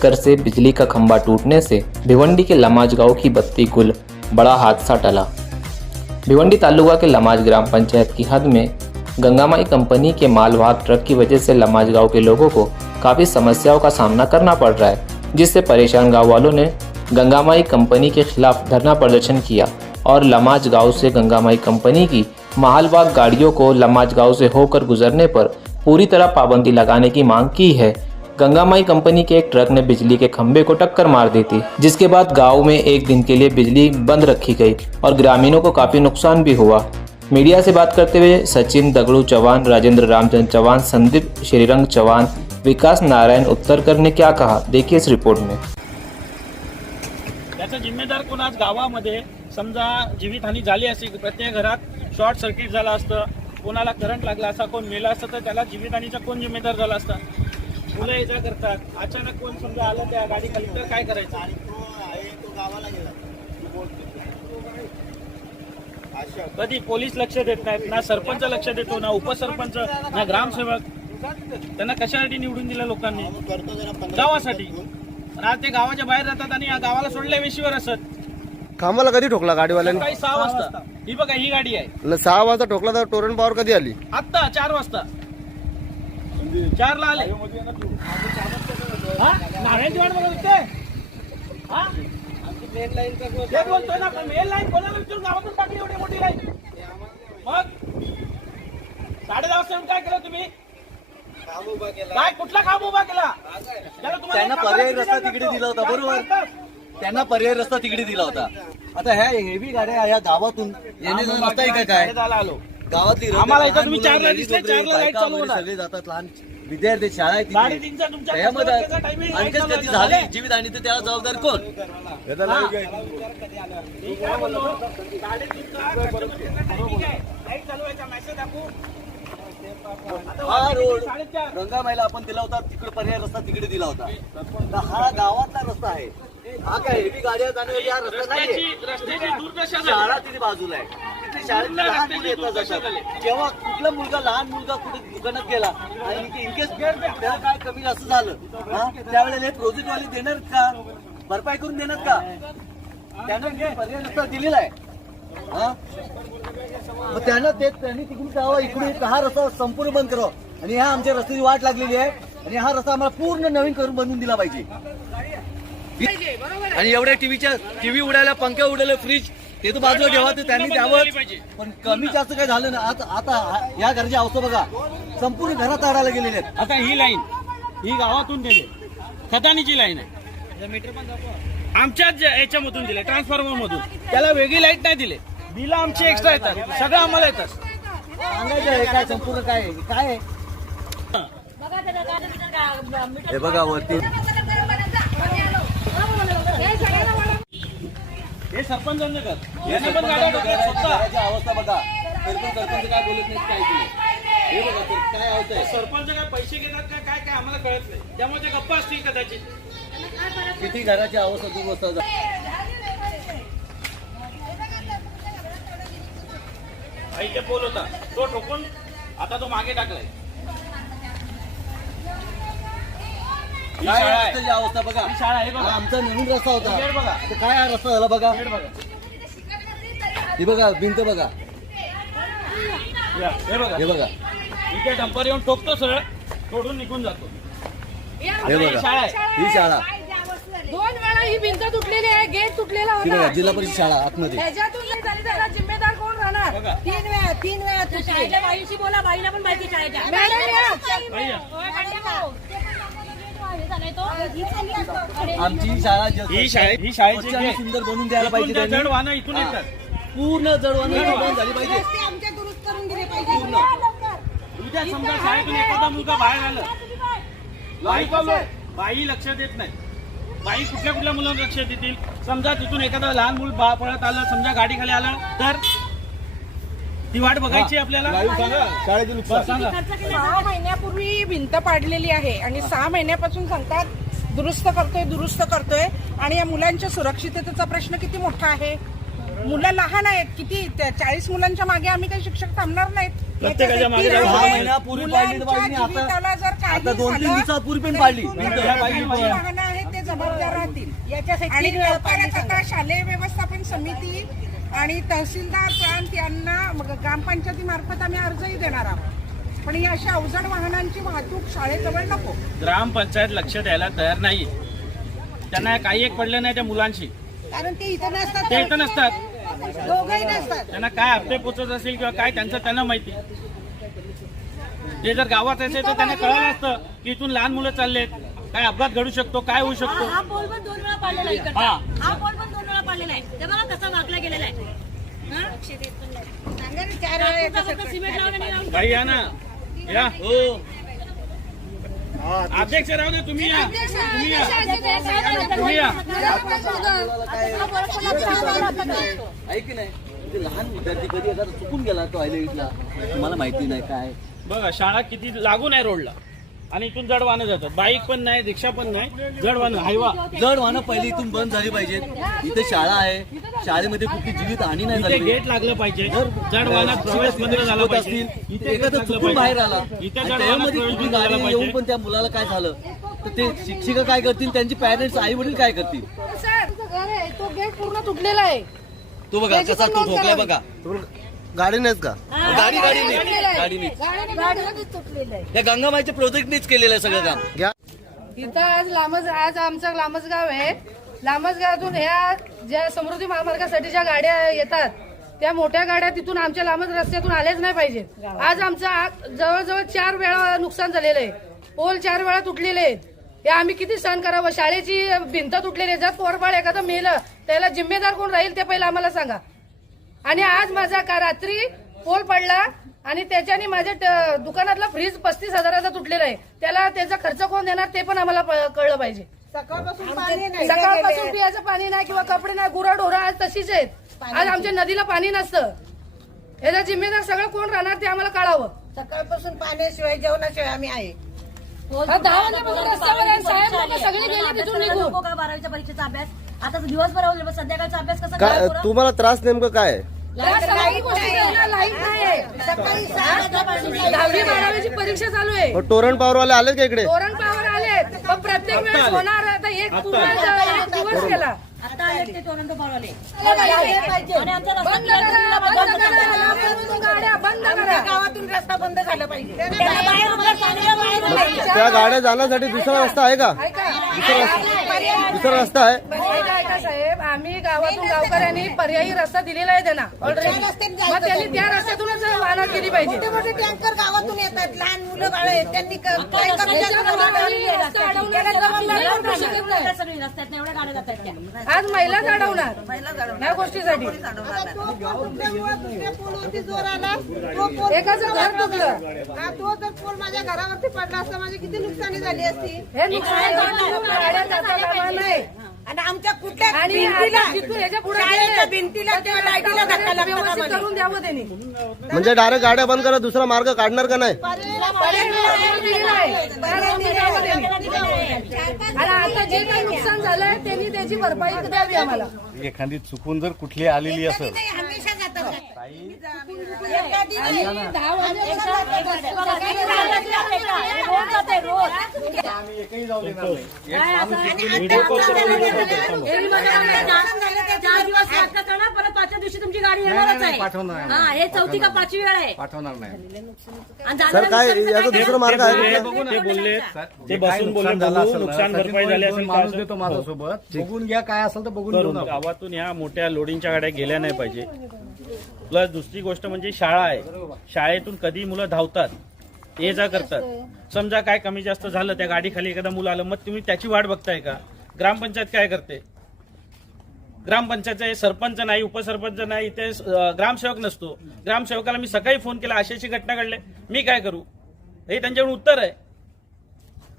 टक्कर से बिजली का खंभा टूटने से भिवंडी के लमाज गांव की बत्ती गुल, बड़ा हादसा टला। भिवंडी तालुका के लमाज ग्राम पंचायत की हद में गंगामाई कंपनी के मालवाहक ट्रक की वजह से लमाज गांव के लोगों को काफ़ी समस्याओं का सामना करना पड़ रहा है, जिससे परेशान गाँव वालों ने गंगामाई कंपनी के खिलाफ धरना प्रदर्शन किया और लमाज गांव से गंगामाई कंपनी की मालवाहक गाड़ियों को लमाज गांव से होकर गुजरने पर पूरी तरह पाबंदी लगाने की मांग की है। गंगामाई कंपनी के एक ट्रक ने बिजली के खंभे को टक्कर मार दी थी, जिसके बाद गांव में एक दिन के लिए बिजली बंद रखी गई और ग्रामीणों को काफी नुकसान भी हुआ। मीडिया से बात करते हुए सचिन दगड़ू चौहान, राजेंद्र रामचंद्र चौहान, संदीप श्रीरंग चौहान, विकास नारायण उत्तरकर ने क्या कहा, देखिए इस रिपोर्ट में। त्याचा जिम्मेदार कोण? आज गावामध्ये समजा जीवितहानी झाली असती, प्रत्येक घरात शॉर्ट सर्किट झाला असतं, कोणाला करंट लागला असा, कोण मेला असतं, तर त्याला जीवितहानीचा कोण जिम्मेदार झाला असता? मुलं इजा करतात, अचानक कोण समजा आलं त्या गाडी खाली तर काय करायचं? आणि तो गावाला गेला, कधी पोलीस लक्ष देत नाहीत, ना सरपंच लक्ष देतो, ना उपसरपंच, ना ग्रामसेवक. त्यांना कशासाठी निवडून दिलं लोकांनी? गावासाठी. आज ते गावाच्या बाहेर राहतात आणि या गावाला सोडल्या वेशीवर असत. खांबाला कधी ठोकला गाडीवाल्याने? काही 6 वाजता. ही बघा, ही गाडी आहे. 6 वाजता ठोकला तर टोरंट पॉवर कधी आली? आता 4 वाजता. 4 ला आले. नारायणची वाट बघत होते. मेन लाईन ते बोलतोय ना, पण मेन लाईन कोणाला विचारून गावातून टाकली एवढी मोठी लाईन? मग 10:30 वाजता काय केलं तुम्ही? काय कुठला काम उभा केला? त्यांना पर्याय रस्ता तिकडे दिला होता, बरोबर? त्यांना पर्याय रस्ता तिकडे दिला होता. आता ह्या हेवी गाड्या या गावातून येण्याचा रस्ता आहे काय? आलो गावातली आम्हाला इथं तुम्ही 4 ला दिसले, 4 ला लाईट चालू होणार. सगळे जातात, लहान विद्यार्थी शाळा आहे साडेतीनचा तुमच्या त्यामध्ये टायमिंग आणखीच कधी झाली जीवित आणि त्याला जबाबदार कोण? हा रोड गंगामाईला आपण दिला होता, तिकडे पर्याय रस्ता तिकडे दिला होता. तर हा गावातला रस्ता आहे. हा काय हेवी गाड्या जाण्यासाठी हा रस्ता नाहीये. रस्त्याची दुर्दशा झाली. शाळा तिथे बाजूला आहे, तिथे शाळेत लहान मुलं येतात जातात. जेव्हा कुठला मुलगा लहान मुलगा कुठे दुकानात गेला आणि इनकेस त्याला काय कमी जास्त झालं, त्यावेळेला हे प्रोजेक्टवाले देणार का? भरपाई करून देणार का? त्यानं पर्याय रस्ता दिलेला आहे. मग त्यांनी तिकडून जावं, इकडे हा रस्ता संपूर्ण बंद करावा आणि ह्या आमच्या रस्त्याची वाट लागलेली आहे आणि हा रस्ता आम्हाला पूर्ण नवीन करून बनवून दिला पाहिजे. आणि एवढ्या टीव्ही उडायला, पंखे उडायला, फ्रीज ते तर बाजूला ठेवा, तर त्यांनी द्यावं. पण कमी जास्त काय झालं ना? आता या घराची अवस्था बघा, संपूर्ण घरात अडायला गेलेले आहेत. आता ही लाईन ही गावातून दिली, खतानीची लाईन आहे. आमच्याच याच्यामधून दिले, ट्रान्सफॉर्मर मधून. त्याला वेगळी लाईट नाही दिले. बिल आमचे एक्स्ट्रा येतात, सगळं आम्हाला येतात. सांगायचं आहे काय संपूर्ण काय आहे? हे बघा वरती हे सरपंचांचं घर. अवस्था बघा. सरपंच काय बोलत नाही, काय हे बघा काय होतंय. सरपंच काय पैसे घेतात का काय आम्हाला कळत नाही. त्यामुळे ते गप्पा असतील कदाचित. किती घराची अवस्था दुर्वस्था. इथे पोल होता, तो ठोकून आता तो मागे टाकलाय. अवस्था बघा. शाळा आहे बघा, आमचा नवीन रस्ता होता. बघा काय हा रस्ता झाला बघा. हे बघा भिंत बघा, हे बघा. इथे डंपर येऊन ठोकतो, सरळ तोडून निघून जातो. हे बघा ही शाळा 2 वेळा ही भिंत तुटलेली आहे, गेट तुटलेला होता. जिल्हा परिषद शाळा आतमध्ये. त्याच्यातून नाही झाली, त्याला जिम्मेदार कोण राहणार? 3 वेळा शाळेच्या बाईशी बोला, बाईला पण माहिती शाळेच्या. आमची शाळा ही शाळेची सुंदर बनवून द्यायला पाहिजे. जड वाहनं इथून येतात, पूर्ण जडवाहनं झाली पाहिजे. रस्ते आमच्या दुरुस्त करून दिले पाहिजे. उद्या समजा शाळेतून एखादा मुलगा बाहेर आलं, बाई लक्ष देत नाही. बाई कुठल्या मुलांना लक्ष देतील? समजा तिथून एखादा लहान मूल पळत आलं, समजा गाडी खाली आलं, तर ती वाट बघायची आपल्याला. शाळेचे नुकसान 6 महिन्यापूर्वी भिंत पाडलेली आहे आणि 6 महिन्यापासून सांगतात दुरुस्त करतोय आणि या मुलांच्या सुरक्षिततेचा प्रश्न किती मोठा आहे. मुलं लहान आहेत, किती 40 मुलांच्या मागे आम्ही काही शिक्षक थांबणार नाहीत. प्रत्येकाच्या मागे 6 महिन्यापूर्वी पाडली बाईने, आता 2-3 दिवसापूर्वी पण पाडली. लहान आहेत ते आणि लवकरच आता शालेय व्यवस्थापन समिती आणि तहसीलदार प्रांत यांना ग्रामपंचायतीमार्फत आम्ही अर्जही देणार आहोत. पण ही अशा अवजड वाहनांची वाहतूक शाळेजवळ नको. ग्रामपंचायत लक्ष द्यायला तयार नाही. त्यांना काही एक पडलं नाही त्या मुलांशी. कारण ते इथं नसतात, ते इथं नसतात. दोघंही नसतात. त्यांना काय हप्ते पोचत असेल किंवा काय त्यांचं त्यांना माहिती. ते जर गावात असेल तर त्यांना कळलं असतं की इथून लहान मुलं चाललेत, काय अपघात घडू शकतो, काय होऊ शकतो. हा पोल पण 2 वेळा पाडलेला आहे इकडचा. हा पोल पण 2 वेळा पाडलेला आहे. ते बघा कसा वाकला गेलेला आहे. सिमेंट लावलं बाई या ना, या. हो अध्यक्ष राहू दे, तुम्ही या, तुम्ही या, तुम्ही या. आहे की नाही ते लहान विद्यार्थी कधी एखादा चुकून गेला तो हायलाईटला तुम्हाला माहिती नाही काय. बघा शाळा किती लागून आहे रोडला आणि इथून जड वाहनं जातात. बाईक पण नाही, रिक्षा पण नाही, जड वाहनं हायवा. जड वाहनं पहिली इथून बंद झाली पाहिजेत. इथे शाळा आहे, शाळेमध्ये कुठली जीवित हानी नाही इथे झाली. गेट लागलं पाहिजे. जड वाहनात प्रवेश बंद झाला होत पाहिजे. असतील इथे एखादा चुकून बाहेर आला इथे आणि जड त्यामध्ये वाहनात कुठली प्रवेश झाला गाडी पाहिजे. येऊन पण त्या मुलाला काय झालं तर ते शिक्षिका काय करतील, त्यांची पॅरेंट्स आई वडील काय करतील. तो गेट पूर्ण तुटलेला आहे. तो बघा कसा तो ठोकला बघा. गाडी नाहीत का? गाडी त्या गंगामाईच्या प्रोजेक्टनीच केलेलं आहे सगळं काम. घ्या. इथं आज आमचं लामसगाव आहे. लामसगावातून ह्या ज्या समृद्धी महामार्गासाठी ज्या गाड्या येतात त्या मोठ्या गाड्या तिथून आमच्या लामस रस्त्यातून आल्याच नाही पाहिजेत. आज आमचा जवळजवळ 4 वेळा नुकसान झालेलं आहे. पोल 4 वेळा तुटलेले आहेत. हे आम्ही किती सहन करावं. शाळेची भिंत तुटलेली आहे. जर पोरबाळ एखादं मेलं त्याला जिम्मेदार कोण राहील ते पहिलं आम्हाला सांगा. आणि आज माझा रात्री पोल पडला आणि त्याच्याने माझ्या दुकानातला फ्रीज 35,000चा तुटलेला आहे. त्याचा खर्च कोण देणार ते पण आम्हाला कळलं पाहिजे. सकाळपासून पियाचं पाणी नाही किंवा कपडे नाही. गुराढोरं आज तशीच आहेत. आज आमच्या नदीला पाणी नसतं. याचा जिम्मेदार सगळं कोण राहणार ते आम्हाला कळावं. सकाळपासून पाण्याशिवाय जेवणाशिवाय आम्ही आहे. 10 वाजल्यापासून रस्त्यावर आहे. साहेब लोकं सगळे गेले तिथून निघून. 12वीच्या परीक्षेचा अभ्यास आता दिवसभर होईल, संध्याकाळचा अभ्यास कसा काय करायचा? तुम्हाला त्रास नेमकं काय आहे? लाईट नाही. 10वी 12वीची परीक्षा चालू आहे. मग टोरण पॉवरवाले आलेत का इकडे? तोरण पावर आले पण प्रत्येक वेळेस होणार. आता एक दिवस गेला. आता आले ते टोरंटो पावले आणि आमच्या गाड्या बंद करा. गावातून रस्ता बंद झाला पाहिजे. त्या गाड्या जाण्यासाठी दुसरा रस्ता आहे का? दुसरा रस्ता आहे? ऐका साहेब, आम्ही गावातून गावकऱ्यांनी पर्यायी रस्ता दिलेला आहे त्यांना ऑलरेडी. मग त्यांनी त्या रस्त्यातूनच वाहनात गेली पाहिजे. मोठे मोठे टँकर गावातून येतात. लहान मुलं बाळ आहेत त्यांनी काय सगळी रस्त्यात एवढ्या गाड्या जातात त्या. आज महिलाच अडवणार या गोष्टीसाठी. जोर आला एकाचं घर तुटलं. तो जर पोल माझ्या घरावरती पडला असता माझी किती नुकसानी झाली असती. हे नुकसान गाड्या जाता कामा नाही. आणि आमच्या कुठल्या आणि भिंतीला जिथून ह्याच्या पुढे शाळेच्या भिंतीला किंवा लाईटीला धक्का लागला व्यवस्थित करून द्यावं त्यांनी. म्हणजे डायरेक्ट गाड्या बंद करा, दुसरा मार्ग काढणार का नाही? आणि आता जे काही नुकसान झालंय त्यांनी त्याची भरपाई द्यावी आम्हाला. एखादी चुकून जर कुठली आलेली असेल हमेशा जातात. आणि 10 परत 5व्या दिवशी तुमची गाडी येणारच आहे. हा, हे 4थी का 5वी वेळ आहे. पाठवणार नाही. सर काय याचा दुसरा मार्ग आहे का? ते बोलले, ते बसून बोलले, झालं असेल नुकसान ना, भरपाई झाली असेल माणूस का? देतो माझ्यासोबत, बघून घ्या काय असेल तर बघून घेऊ करून नका. गावातून ह्या मोठ्या लोडिंगच्या गाड्या गेल्या नाही पाहिजे. प्लस दुसरी गोष्ट म्हणजे शाळा आहे. शाळेतून कधी मुलं धावतात, ये जा करतात. समजा काय कमी जास्त झालं, त्या गाडी खाली एखादा मुलं आलं, मग तुम्ही त्याची वाट बघताय का? ग्रामपंचायत काय करते? ग्रामपंचायतचा सरपंच नाही, उपसरपंच नाही, इथे ग्रामसेवक नसतो. ग्रामसेवकाला मी सकाळी फोन केला, अशी घटना घडली, मी काय करू? हे त्यांच्याकडून उत्तर आहे.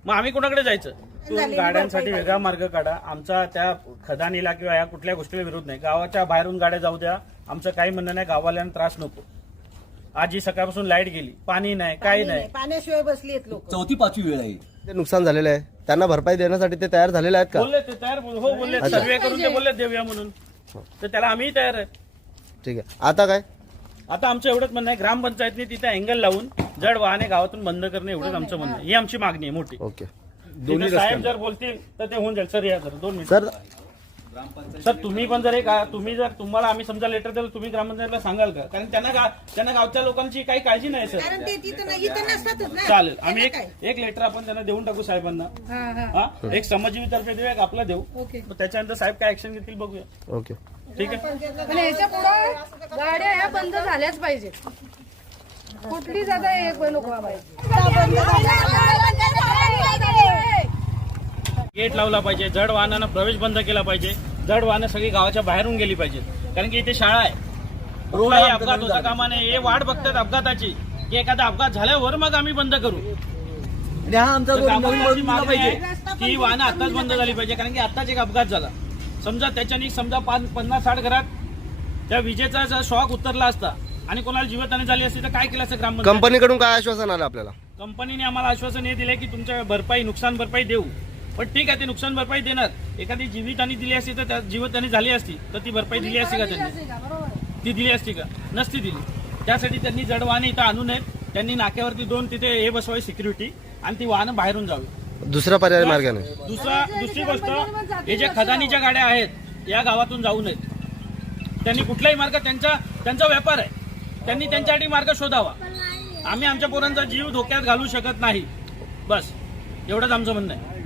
मग आम्ही कोणाकडे जायचं? तुम्ही गाड्यांसाठी वेगळा मार्ग काढा. आमचा त्या खदानीला किंवा या कुठल्या गोष्टीला विरोध नाही. गावाच्या बाहेरून गाड्या जाऊ द्या, आमचं काही म्हणणं नाही. गावाल्यांना त्रास नको. आजी सकाळपासून लाईट गेली, पाणी नाही, काही नाही. पाण्याशिवाय बसली आहेत लोक. 4थी 5वी वेळ आहे. ते नुकसान झालेलं आहे, त्यांना भरपाई देण्यासाठी ते तयार झालेले आहेत का? बोलले ते तयार, हो बोलले, सर्वे करून ते बोलले देऊया म्हणून. तर त्याला आम्ही तयार आहे. ठीक आहे. आता काय? आता आमचं एवढंच म्हणणं आहे, ग्रामपंचायतने तिथे अँगल लावून जड वाहने गावातून बंद करणे एवढंच आमचं म्हणणं आहे. ही आमची मागणी आहे मोठी. ओके. साहेब जर बोलतील तर ते होऊन जाईल. सर या जर 2 मिनिट. सर सर तुम्ही पण जर तुम्हाला आम्ही समजा लेटर दिलं, तुम्ही ग्रामपंचायतला सांगाल का? कारण त्यांना गावच्या लोकांची काही काळजी नाही सर. कारण ते तिथं इथं नसतातच ना. चालेल, आम्ही एक लेटर आपण त्यांना देऊन टाकू साहेबांना. हा, एक श्रमजीवी तर्फे देऊ, एक आपला देऊ. मग त्याच्यानंतर साहेब काय ऍक्शन घेतील बघूया. ओके. ठीक आहे. पण याच्या पुढे गाड्या ह्या बंद झाल्याच पाहिजे. कुठली जागा एक नको गेट लावला पाहिजे, जड वाहनांना प्रवेश बंद केला पाहिजे, जड वाहनं सगळी गावाच्या बाहेरून गेली पाहिजेत. कारण की इथे शाळा आहे, रोडही अपघात होता कामा नये. हे वाट बघतात अपघाताची, की एखादा अपघात झाल्यावर मग आम्ही बंद करू. आणि हा आमचा तर ग्रामपंचायतीची मागणी आहे की ही वाहनं आताच बंद झाली पाहिजे. कारण की आताच एक अपघात झाला, समजा त्याच्यानी 50-60 घरात त्या विजेचा जर शॉक उतरला असता आणि कोणाला जीवितहानी झाली असती तर काय केलं असतं ग्रामपंचायत? कंपनीकडून काय आश्वासन आलं आपल्याला? कंपनीने आम्हाला आश्वासन हे दिले की तुमच्या भरपाई, नुकसान भरपाई देऊ. पण ठीक आहे, ते नुकसान भरपाई देणार. एखादी जीवितहानी दिली असती तर जीवितहानी झाली असती तर ती भरपाई दिली असती का त्यांनी? ती दिली असती का? नसती दिली. त्यासाठी त्यांनी जड वाहने इथं आणू नयेत. त्यांनी नाक्यावरती 2 तिथे हे बसवावी सिक्युरिटी आणि ती वाहनं बाहेरून जावी. दुसरा पर्याय मार्गाने. दुसरी गोष्ट, हे जे खदानीच्या गाड्या आहेत या गावातून जाऊ नयेत. त्यांनी कुठलाही मार्ग, त्यांचा व्यापार आहे, त्यांनी त्यांच्यासाठी मार्ग शोधावा. आम्ही आमच्या पोरांचा जीव धोक्यात घालू शकत नाही. बस एवढंच आमचं म्हणणं आहे.